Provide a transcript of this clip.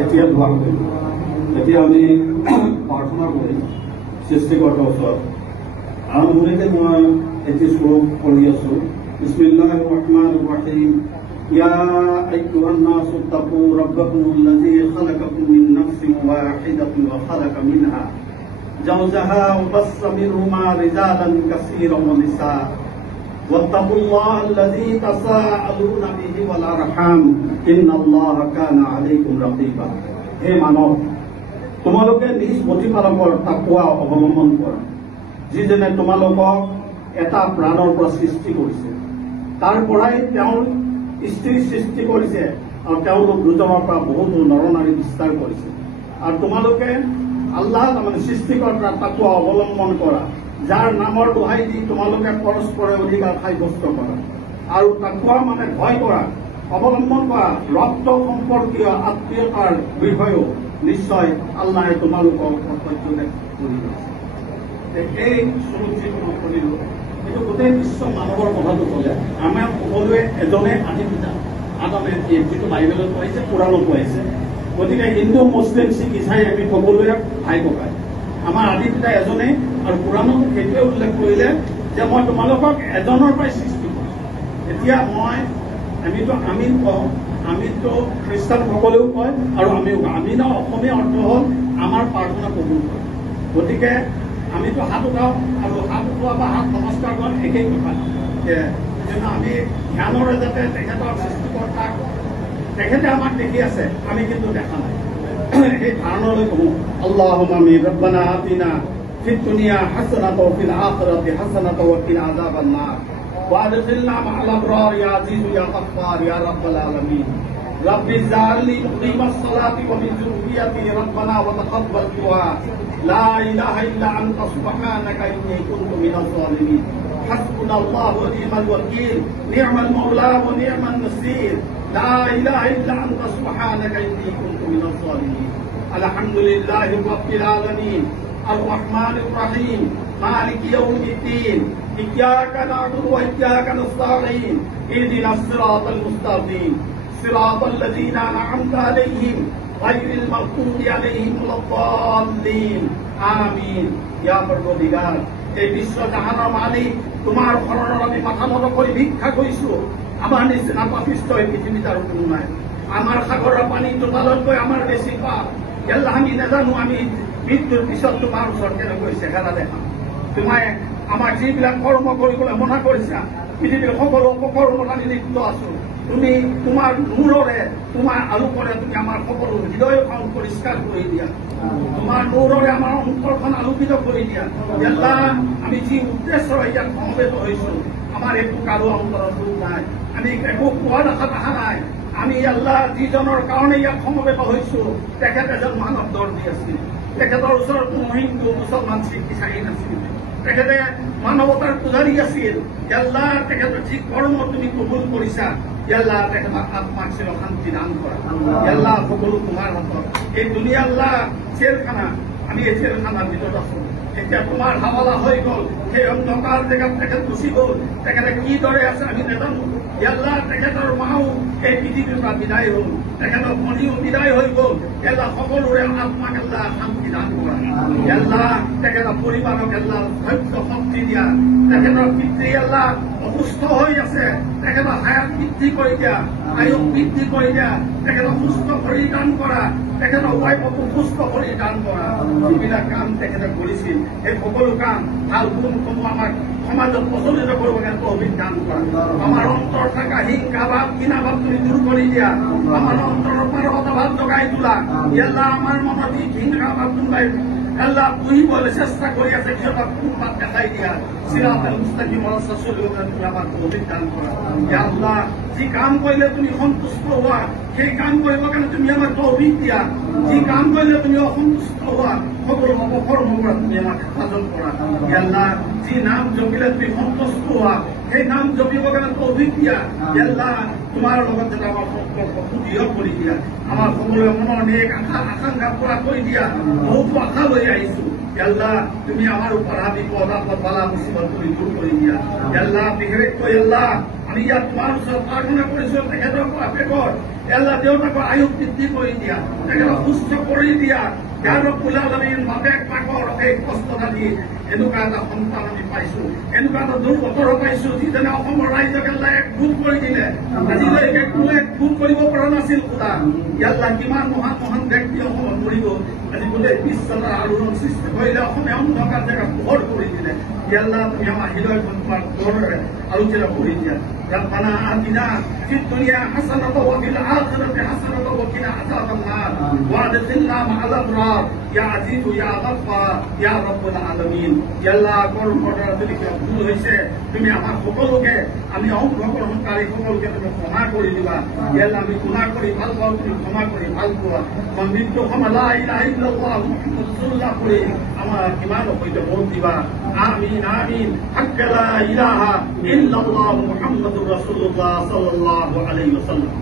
এতিয়া দোৱা কৰিম। এতিয়া আমি প্ৰাৰ্থনা কৰিম সৃষ্টিকৰ্তাৰ ওচৰত। আৰম্ভণিতে মই এটি শ্লোক পঢ়ি আছো। বিসমিল্লাহিৰ ৰহমানিৰ ৰহিম। ইয়া আইয়ুহান নাসু তাকু ৰাব্বাকুমুল্লাযী খালাকাকুম মিন নাফসিন ওয়াহিদাতিন ওয়া খালাকা মিনহা জাওজাহা ওয়া বাসসা মিনহুমা রিজালান কাসীরান ওয়া নিসা ওয়াত্তাকুল্লাহা আল্লাযী তাসাআলুনা বিহি ওয়াল আরহাম ইন্নাল্লাহা কানা আলাইকুম রাকিবা। হে মানৱ, তোমালোকে নিজ প্ৰতিপালকৰ তাকৱা অৱলম্বন কৰা, যিজনে তোমালোকক এটা প্ৰাণৰ পৰা সৃষ্টি কৰিছে, তাৰ পৰাই তেওঁৰ স্ত্ৰী সৃষ্টি কৰিছে আৰু তেওঁলোক দুজনৰ পৰা বহুতো নৰনাৰী বিস্তাৰ কৰিছে। আৰু তোমালোকে আল্লাহ তাৰমানে সৃষ্টিকৰ্তাৰ তাকৱা অৱলম্বন কৰা, যাৰ নামৰ দোহাই দি তোমালোকে পৰস্পৰে অধিকাৰ সাব্যস্ত কৰা। আৰু তাকৱা মানে ভয় কৰা, অৱলম্বন কৰা ৰক্ত সম্পৰ্কীয় আত্মীয়তাৰ বিষয়েও নিশ্চয় আল্লাহে তোমালোকক সত্যতে কৰি আছে। এই শ্লোক যিটো পঢ়িলো, এইটো গোটেই বিশ্ব মানৱৰ কথাটো ক'লে আমাৰ সকলোৱে এজনে আদি পিতা আদামে যিটো বাইবেলত পাইছে, কোৰাণত পাইছে। গতিকে হিন্দু, মুছলিম, শিখ, ইছাই আমি সকলোৱে ভাই ককাই, আমাৰ আদি পিতা এজনেই। আৰু কোৰাণত সেইটোৱে উল্লেখ কৰিলে যে মই তোমালোকক এজনৰ পৰাই সৃষ্টি কৰিছো। এতিয়া আমিতো আমিন কওঁ, আমিনটো খ্ৰীষ্টানসকলেও কয় আৰু আমিও কওঁ। আমিনৰ অসমীয়া অৰ্থ হ'ল আমাৰ প্ৰাৰ্থনা কবুল কৰে। গতিকে আমিতো হাত উঠাওঁ আৰু হাত উঠোৱা বা হাত নমস্কাৰ কৰা একেই কথা। আমি ধ্যানৰে যাতে তেখেতৰ সৃষ্টিকৰ্তাক তেখেতে আমাক দেখি আছে, আমি কিন্তু দেখা নাই। সেই ধাৰণলৈ কওঁ, আল্লাহুম্মা আমিন। ৰব্বানা আতিনা ফিদ দুনিয়া হাসানাতাও ওয়া ফিল আখিরাতি হাসানাতাও ওয়া কিনা আযাবান নার وادخلنا مع الابرار يا عزيز يا غفار يا رب العالمين رب اجعلني مقيم الصلاة ومن ذريتي ربنا وتقبل دعاء لا اله الا انت سبحانك اني كنت من الظالمين حسبنا الله ونعم الوكيل نعم المولى ونعم النصير لا اله الا انت سبحانك اني كنت من الظالمين الحمد لله رب العالمين الرحمن الرحيم مالك يوم الدين إياك نعبد وإياك نستعين اهدنا الصراط المستقيم صراط الذين أنعمت عليهم غير المغضوب عليهم ولا الضالين آمين يا পৰৱৰ্তীগাৰ। এই বিশ্ব জাহানৰ মালিক তোমাৰ শৰণত আমি মাথা নত কৰি ভিক্ষা কৰিছো। আমাৰ নিচিনা পাপিষ্ঠ এই পৃথিৱীত আৰু কোনো নাই। আমাৰ সাগৰৰ পানী তোলালতকৈ আমাৰ বেছি পাপ। আল্লাহ, আমি নাজানো আমি মৃত্যুৰ পিছত তোমাৰ ওচৰত কেনেকৈ চেহেৰা দেখাম। তোমায় আমাক যিবিলাক কৰ্ম কৰিবলৈ মনা কৰিছা, পৃথিৱীৰ সকলো অপকৰ্মত আমি লিপ্ত আছো। তুমি তোমাৰ নূৰৰে, তোমাৰ আলোকৰে তুমি আমাৰ সকলো হৃদয়খন পৰিষ্কাৰ কৰি দিয়া। তোমাৰ নূৰৰে আমাৰ অন্তৰখন আলোকিত কৰি দিয়া। আল্লাহ, আমি যি উদ্দেশ্যৰে ইয়াত সমবেত হৈছো, আমাৰ একো কাৰো অন্তৰত দুখ নাই, আমি একো কোৱা দেখাত অহা নাই। আমি আল্লাহ যিজনৰ কাৰণে ইয়াত সমবেত হৈছো, তেখেত এজন মানৱ দৰ্জী আছিল। তেখেতৰ ওচৰত কোনো হিন্দু, মুছলমান, শিখ, ইছাই নাছিল। তেখেতে মানৱতাৰ পূজাৰী আছিল। আল্লাহ, তেখেতৰ যি কৰ্ম তুমি কবুল কৰিছা, আল্লাহ তেখেতক আত্মাক চিৰ শান্তি দান কৰা। আল্লাহ, সকলো তোমাৰ হাতত। এই দুনিয়া আল্লাহ জেলখানা, আমি এই জেলখানাৰ ভিতৰত আছো। এতিয়া তোমাৰ হাৱালা হৈ গ'ল। সেই অন্ধকাৰ জেগাত তেখেত গুচি গ'ল। তেখেতে কিদৰে আছে আমি নাজানো। আল্লাহ, তেখেতৰ মাও এই পৃথিৱীৰ পৰা বিদায় হ'ল, তেখেতৰ ভনীও বিদায় হৈ গ'ল। আল্লাহ, সকলোৰে আত্মাক আল্লাহ শান্তি দান কৰা। আল্লাহ, তেখেতৰ পৰিবাৰক আল্লাহ ধৈৰ্য শক্তি দিয়া। তেখেতৰ পিতৃ আল্লাহ অসুস্থ হৈ আছে, তেখেতৰ হায়াত বৃদ্ধি কৰি দিয়া, আয়ুস বৃদ্ধি কৰি দিয়া। তেখেতক সুস্থ শৰীৰ দান কৰা, তেখেতৰ ৱাইফকো সুস্থ শৰীৰ দান কৰা। যিবিলাক কাম তেখেতে কৰিছিল, এই সকলো কাম ভাল গুণসমূহ আমাক সমাজত প্ৰচলিত কৰিবলগীয়া তৌফিক দান কৰা। আমাৰ অন্তৰ থকা হিংসা ভাৱ, ঘৃণা ভাৱ তুমি দূৰ কৰি দিয়া। আমাৰ অন্তৰৰ পাৰকতা ভাৱ জগাই তোলা। আল্লাহ, আমাৰ মনত যি হিংসা ভাৱ কোনোবাই আল্লাহ পুহিবলৈ চেষ্টা কৰি আছে, সিহঁতক কোনবাত দেখাই দিয়া। সিৰাতাল মুস্তাকিম ৰাস্তা চলিবলৈ তুমি আমাক তৌফিক দান কৰা। আল্লাহ, যি কাম কৰিলে তুমি সন্তুষ্ট হোৱা, সেই কাম কৰিবৰ কাৰণে তুমি আমাক তৌফিক দিয়া। যি কাম কৰিলে তুমি অসন্তুষ্ট হোৱা সকলো অপকৰ্মৰ পৰা তুমি আমাক হেফাজত কৰা। আল্লাহ যি নাম জপিলে তুমি সন্তুষ্ট হোৱা সেই নাম জপিবৰ কাৰণে তৌফিক দিয়া। আল্লাহ তোমাৰ লগত যাতে আমাৰ সম্পৰ্ক সুদৃঢ় কৰি দিয়া। আমাৰ সকলোৰে মনৰ নেক আকাংক্ষা পুৰা কৰি দিয়া। বহুতো আশা লৈ আহিছো। আল্লাহ তুমি আমাৰ ওপৰত বিপদ আপদ বালা মুসিবত তুমি দূৰ কৰি দিয়া। আল্লাহ বিশেষকৈ আল্লাহ আমি ইয়াত তোমাৰ ওচৰত প্ৰাৰ্থনা কৰিছো তেখেতৰ বাপেকৰ আল্লাহ দেউতাকৰ আয়ু বৃদ্ধি কৰি দিয়া, তেখেতক সুস্থ কৰি দিয়া। বাপেক মাকৰ এই কষ্ট লাগি এনেকুৱা এটা সন্তান আমি পাইছো, এনেকুৱা এটা দুৰ্বতৰ পাইছো যিজনে অসমৰ ৰাইজক আল্লাহ একগোট কৰি দিলে। আজিলৈকে কোনো একগোট কৰিব পৰা নাছিল। খোদা আল্লাহ কিমান মহান মহান ব্যক্তি অসমত মৰিব, আজি গোটেই বিশ্বত আলোড়ন সৃষ্টি কৰিলে, অসমে অন্ধকাৰ জেগা পোহৰ কৰি দিলে। আল্লাহ তুমি আমাৰ হৃদয়খন তোমাৰ পোহৰেৰে আলোচনা কৰি দিয়া। ربنا آتنا في الدنيا حسنة وفي الآخرة حسنة وقنا عذاب النار وادخلنا مع الأبرار يا عزيز يا غفار يا رب العالمين। আল্লাহ করুণ ঘটনা যদি ভুল হয়েছে তুমি আমার সকলকে আমি অংশগ্রহণকারী সকলকে তুমি ক্ষমা করে দিবা। আল্লাহ আমি গুনাহ করি ভাল পাও, তুমি ক্ষমা করি ভাল পোৱা। মৃত্যু ক্ষমা লা ইলাহা ইল্লাল্লাহ মুহাম্মাদুর রাসূলুল্লাহ করে আমার ইমান হইতে ভোট দিবা। আমিন আমিন। হাক্ক লা ইলাহা ইল্লাল্লাহ মুহাম্মাদুর রাসূলুল্লাহ সাল্লাল্লাহু আলাইহি ওয়াসাল্লাম।